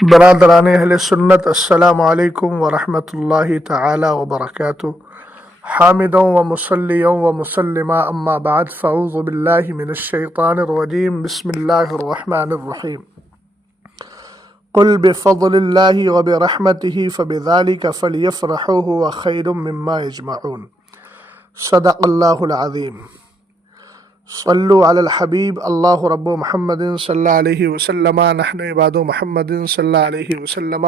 برادران اہل سنت، السلام علیکم ورحمۃ اللہ تعالی وبرکاتہ۔ حامدا و مصلیا و مسلما، اما بعد، فاعوذ باللہ من الشیطان الرجیم، بسم اللہ الرحمن الرحیم۔ قل بفضل اللہ وبرحمتہ فبذلک فلیفرحوا هو خیر مما یجمعون۔ صدق اللہ العظیم۔ صلو علی الحبیب اللہ رب محمد صلی اللہ علیہ وسلم، نحن عباد محمد صلی اللہ علیہ وسلم،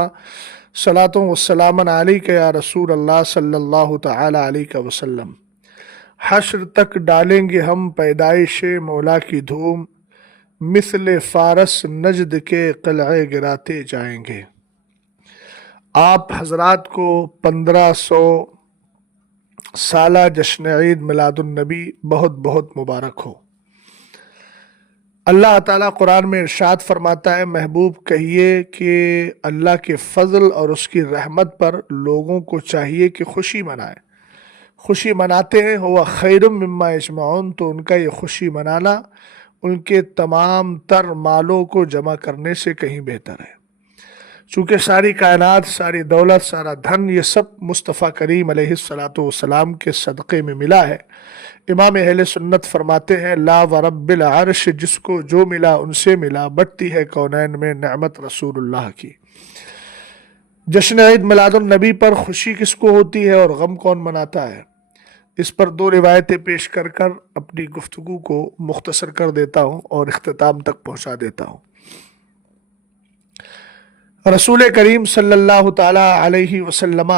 صلاۃ والسلام علیک یا رسول اللہ صلی اللہ تعالی علیہ وسلم۔ حشر تک ڈالیں گے ہم پیدائش مولا کی دھوم، مثل فارس نجد کے قلعے گراتے جائیں گے۔ آپ حضرات کو 1500 سالہ جشن عید میلاد النبی بہت بہت مبارک ہو۔ اللہ تعالیٰ قرآن میں ارشاد فرماتا ہے، محبوب کہیے کہ اللہ کے فضل اور اس کی رحمت پر لوگوں کو چاہیے کہ خوشی منائے۔ خوشی مناتے ہیں ہوا خیر مما یجمعون، تو ان کا یہ خوشی منانا ان کے تمام تر مالوں کو جمع کرنے سے کہیں بہتر ہے، چونکہ ساری کائنات، ساری دولت، سارا دھن، یہ سب مصطفیٰ کریم علیہ الصلاۃ والسلام کے صدقے میں ملا ہے۔ امام اہل سنت فرماتے ہیں، لا ورب العرش، جس کو جو ملا ان سے ملا، بٹتی ہے کونین میں نعمت رسول اللہ کی۔ جشن عید میلاد النبی پر خوشی کس کو ہوتی ہے اور غم کون مناتا ہے؟ اس پر دو روایتیں پیش کر کر اپنی گفتگو کو مختصر کر دیتا ہوں اور اختتام تک پہنچا دیتا ہوں۔ رسول کریم صلی اللہ تعالی علیہ وسلم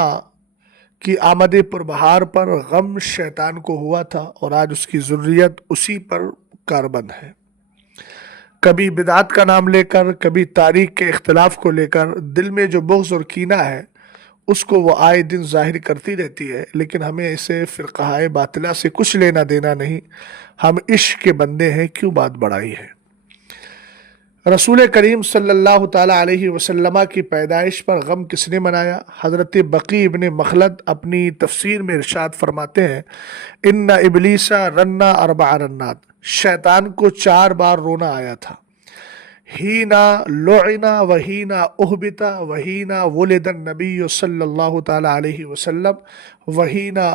کی آمد پربہار پر غم شیطان کو ہوا تھا، اور آج اس کی ذریت اسی پر کاربند ہے۔ کبھی بدعت کا نام لے کر، کبھی تاریخ کے اختلاف کو لے کر دل میں جو بغض اور کینہ ہے اس کو وہ آئے دن ظاہر کرتی رہتی ہے، لیکن ہمیں اسے فرقہ باطلہ سے کچھ لینا دینا نہیں۔ ہم عشق کے بندے ہیں، کیوں بات بڑھائی ہے؟ رسول کریم صلی اللہ تعالیٰ علیہ وسلم کی پیدائش پر غم کس نے منایا؟ حضرت بقی ابن مخلد اپنی تفسیر میں ارشاد فرماتے ہیں، ان ابلیس رنا 4 رنات، شیطان کو 4 بار رونا آیا تھا۔ ہینا لعنا وہینا احبتا وہینا ولد النبی صلی اللہ تعالیٰ علیہ وسلم وہینا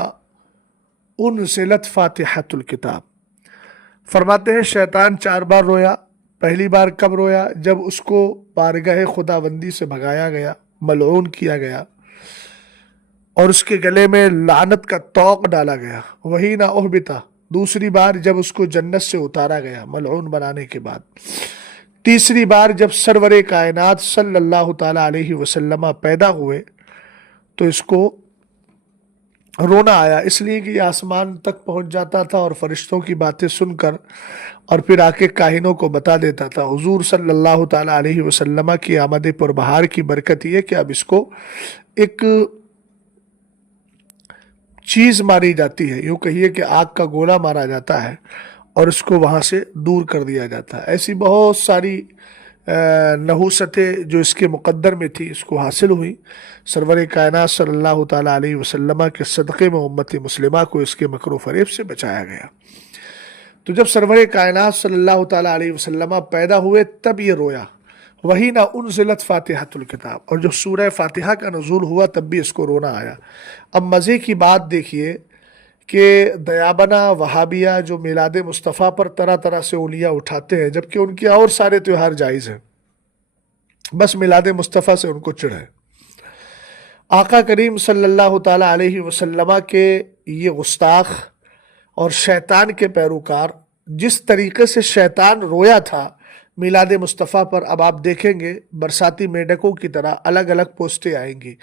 انزلت فاتحۃ الکتاب۔ فرماتے ہیں شیطان 4 بار رویا۔ پہلی بار کب رویا؟ جب اس کو بارگاہ خداوندی سے بھگایا گیا، ملعون کیا گیا، اور اس کے گلے میں لعنت کا طوق ڈالا گیا۔ وہی نہ احبتا، دوسری بار جب اس کو جنت سے اتارا گیا ملعون بنانے کے بعد۔ تیسری بار جب سرور کائنات صلی اللہ تعالیٰ علیہ وسلم پیدا ہوئے تو اس کو رونا آیا، اس لیے کہ یہ آسمان تک پہنچ جاتا تھا اور فرشتوں کی باتیں سن کر اور پھر آ کے کاہنوں کو بتا دیتا تھا۔ حضور صلی اللہ تعالیٰ علیہ وسلم کی آمد پربہار کی برکت یہ کہ اب اس کو ایک چیز ماری جاتی ہے، یوں کہیے کہ آگ کا گولا مارا جاتا ہے اور اس کو وہاں سے دور کر دیا جاتا ہے۔ ایسی بہت ساری نحوستیں جو اس کے مقدر میں تھی اس کو حاصل ہوئی۔ سرور کائنات صلی اللہ تعالیٰ علیہ وسلم کے صدقے میں امت مسلمہ کو اس کے مکر و فریب سے بچایا گیا۔ تو جب سرور کائنات صلی اللہ تعالیٰ علیہ وسلم پیدا ہوئے تب یہ رویا۔ وہی نہ انزلت فاتحۃ الکتاب، اور جب سورہ فاتحہ کا نزول ہوا تب بھی اس کو رونا آیا۔ اب مزے کی بات دیکھیے کہ دیابنا وہابیہ جو میلاد مصطفیٰ پر طرح طرح سے انگلیاں اٹھاتے ہیں، جبکہ ان کے اور سارے تہوار جائز ہیں، بس میلاد مصطفیٰ سے ان کو چڑھ ہے۔ آقا کریم صلی اللہ تعالیٰ علیہ وسلم کے یہ گستاخ اور شیطان کے پیروکار، جس طریقے سے شیطان رویا تھا میلاد مصطفیٰ پر، اب آپ دیکھیں گے برساتی میڈکوں کی طرح الگ الگ پوسٹیں آئیں گی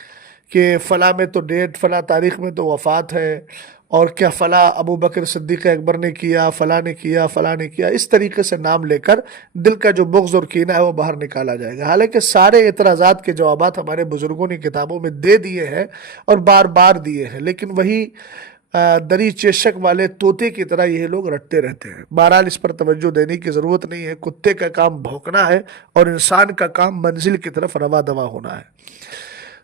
کہ فلاں میں تو ڈیٹ، فلاں تاریخ میں تو وفات ہے، اور کیا فلاں ابو بکر صدیق اکبر نے کیا، فلاں نے کیا، فلاں نے کیا۔ اس طریقے سے نام لے کر دل کا جو بغض اور کینہ ہے وہ باہر نکالا جائے گا۔ حالانکہ سارے اعتراضات کے جوابات ہمارے بزرگوں نے کتابوں میں دے دیے ہیں اور بار بار دیے ہیں، لیکن وہی دری چیشک والے طوطے کی طرح یہ لوگ رٹتے رہتے ہیں۔ بہرحال اس پر توجہ دینے کی ضرورت نہیں ہے۔ کتے کا کام بھونکنا ہے اور انسان کا کام منزل کی طرف رواں دواں ہونا ہے۔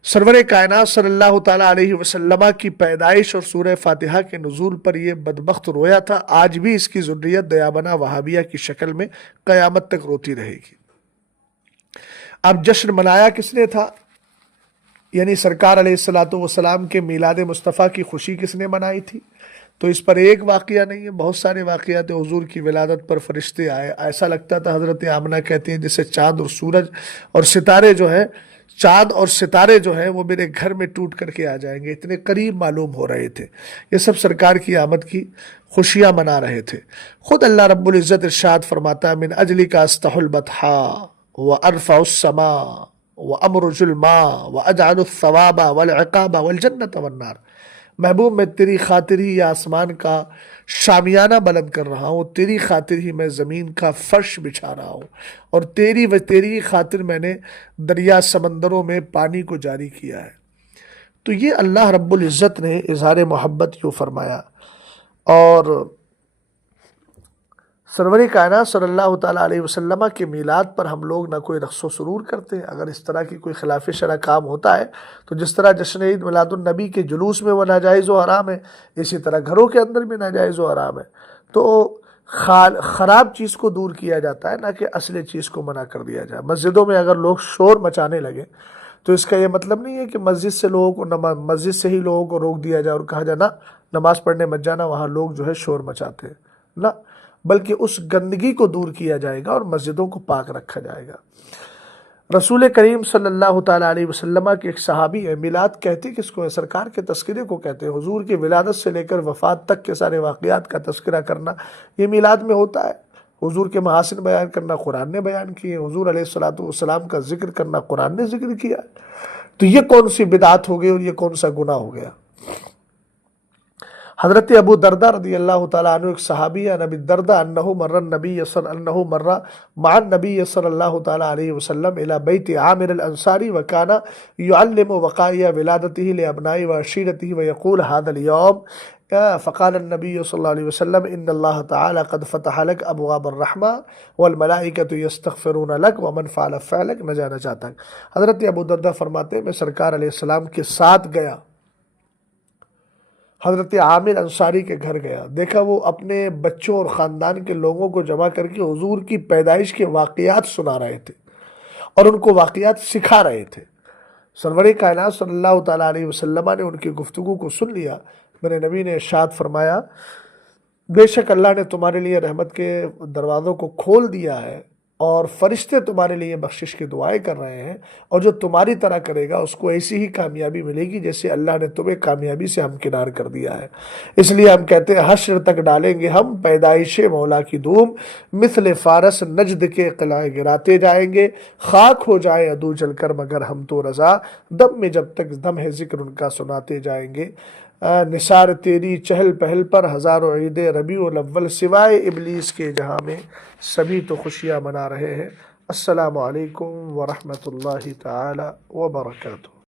سرور کائنات صلی اللہ تعالیٰ علیہ وسلم کی پیدائش اور سورہ فاتحہ کے نزول پر یہ بدبخت رویا تھا۔ آج بھی اس کی ذریت دیابنا وہابیہ کی شکل میں قیامت تک روتی رہے گی۔ اب جشن منایا کس نے تھا؟ یعنی سرکار علیہ الصلوۃ والسلام کے میلاد مصطفیٰ کی خوشی کس نے منائی تھی؟ تو اس پر ایک واقعہ نہیں ہے، بہت سارے واقعات حضور کی ولادت پر فرشتے آئے، ایسا لگتا تھا حضرت آمنہ کہتے ہیں جیسے چاند اور سورج اور ستارے جو ہے، چاند اور ستارے جو ہے وہ میرے گھر میں ٹوٹ کر کے آ جائیں گے، اتنے قریب معلوم ہو رہے تھے۔ یہ سب سرکار کی آمد کی خوشیاں منا رہے تھے۔ خود اللہ رب العزت ارشاد فرماتا ہے من اجلک استح البطحا وارفع السماء وامرج الماء واجعل الثواب والعقاب والجنت والنار، محبوب میں تیری خاطر ہی یہ آسمان کا شامیانہ بلند کر رہا ہوں، تیری خاطر ہی میں زمین کا فرش بچھا رہا ہوں، اور تیری خاطر میں نے دریا سمندروں میں پانی کو جاری کیا ہے۔ تو یہ اللہ رب العزت نے اظہار محبت یوں فرمایا۔ اور سرور کائنات صلی اللہ تعالیٰ علیہ وسلم کے میلاد پر ہم لوگ نہ کوئی رقص و سرور کرتے ہیں، اگر اس طرح کی کوئی خلاف شرع کام ہوتا ہے تو جس طرح جشن عید میلاد النبی کے جلوس میں وہ ناجائز و حرام ہے، اسی طرح گھروں کے اندر بھی ناجائز و حرام ہے۔ تو خراب چیز کو دور کیا جاتا ہے، نہ کہ اصل چیز کو منع کر دیا جائے۔ مسجدوں میں اگر لوگ شور مچانے لگے تو اس کا یہ مطلب نہیں ہے کہ مسجد سے ہی لوگوں کو روک دیا جائے اور کہا جائے نہ نماز پڑھنے مت جانا، وہاں لوگ جو ہے شور مچاتے ہیں، نہ، بلکہ اس گندگی کو دور کیا جائے گا اور مسجدوں کو پاک رکھا جائے گا۔ رسول کریم صلی اللہ تعالیٰ علیہ وسلم کے ایک صحابی ہے، میلاد کہتے کس کو ہے؟ سرکار کے تذکرے کو کہتے ہیں۔ حضور کی ولادت سے لے کر وفات تک کے سارے واقعات کا تذکرہ کرنا یہ میلاد میں ہوتا ہے۔ حضور کے محاسن بیان کرنا قرآن نے بیان کیے، حضور علیہ الصلوۃ والسلام کا ذکر کرنا قرآن نے ذکر کیا۔ تو یہ کون سی بدعت ہو گئی اور یہ کون سا گناہ ہو گیا؟ حضرت ابو دردہ رضی اللہ تعالیٰ عنہ ایک صحابی ہے، نبی دردہ انہ مر مع النبی صلی اللہ تعالیٰ علیہ وسلم الى بیت عامر الانصاری وکان یعلم وقائع ولادته لابنائی وعشیرته ویقول هذا اليوم فقال النبی صلی اللہ علیہ وسلم ان اللہ تعالی قد فتح لك ابواب الرحمہ والملائکۃ یستغفرون لك ومن فعل فعلك نجا نجاتک۔ حضرت ابو دردہ فرماتے ہیں میں سرکار علیہ السلام کے ساتھ گیا، حضرت عامر انصاری کے گھر گیا، دیکھا وہ اپنے بچوں اور خاندان کے لوگوں کو جمع کر کے حضور کی پیدائش کے واقعات سنا رہے تھے اور ان کو واقعات سکھا رہے تھے۔ سرور کائنات صلی اللہ تعالیٰ علیہ وسلم نے ان کی گفتگو کو سن لیا۔ میرے نبی نے ارشاد فرمایا بے شک اللہ نے تمہارے لیے رحمت کے دروازوں کو کھول دیا ہے اور فرشتے تمہارے لیے بخشش کی دعائیں کر رہے ہیں، اور جو تمہاری طرح کرے گا اس کو ایسی ہی کامیابی ملے گی جیسے اللہ نے تمہیں کامیابی سے ہمکنار کر دیا ہے۔ اس لیے ہم کہتے ہیں حشر تک ڈالیں گے ہم پیدائش مولا کی دھوم، مثل فارس نجد کے قلعے گراتے جائیں گے، خاک ہو جائے عدو جل کر مگر ہم تو رضا، دم میں جب تک دم ہے ذکر ان کا سناتے جائیں گے۔ نثار تیری چہل پہل پر ہزاروں عید ربیع الاول سوائے ابلیس کے جہاں میں سبھی تو خوشیاں منا رہے ہیں۔ السلام علیکم ورحمۃ اللہ تعالی وبرکاتہ۔